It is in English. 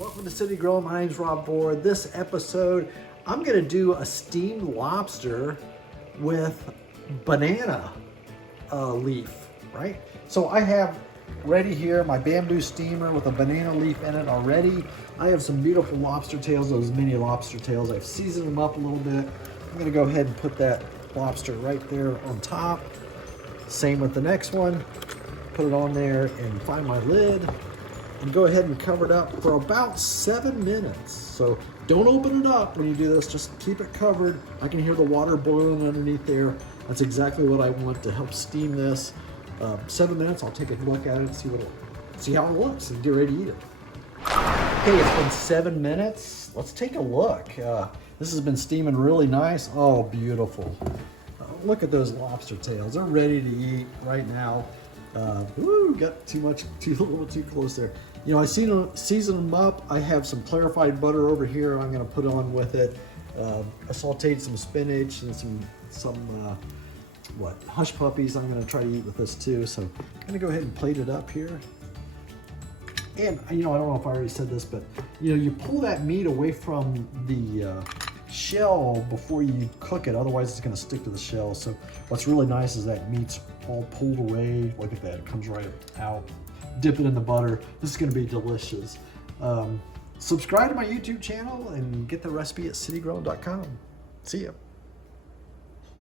Welcome to City Grill. My name's Rob Ford. This episode, I'm gonna do a steamed lobster with banana leaf, right? So I have ready here my bamboo steamer with a banana leaf in it already. I have some beautiful lobster tails, those mini lobster tails. I've seasoned them up a little bit. I'm gonna go ahead and put that lobster right there on top. Same with the next one. Put it on there and find my lid and go ahead and cover it up for about 7 minutes. So don't open it up when you do this, just keep it covered. I can hear the water boiling underneath there. That's exactly what I want to help steam this. 7 minutes, I'll take a look at it and see how it looks and get ready to eat it. Okay, it's been 7 minutes. Let's take a look. This has been steaming really nice. Oh, beautiful. Look at those lobster tails. They're ready to eat right now. Woo, got a little too close there. You know, I season them up. I have some clarified butter over here I'm gonna put on with it. I sauteed some spinach and some hush puppies I'm gonna try to eat with this too. So I'm gonna go ahead and plate it up here. And you know, I don't know if I already said this, but you know, you pull that meat away from the shell before you cook it, otherwise it's going to stick to the shell. So what's really nice is that meat's all pulled away. Look at that, it comes right out. Dip it in the butter. This is going to be delicious. Subscribe to my YouTube channel and get the recipe at citygrill.com. See ya.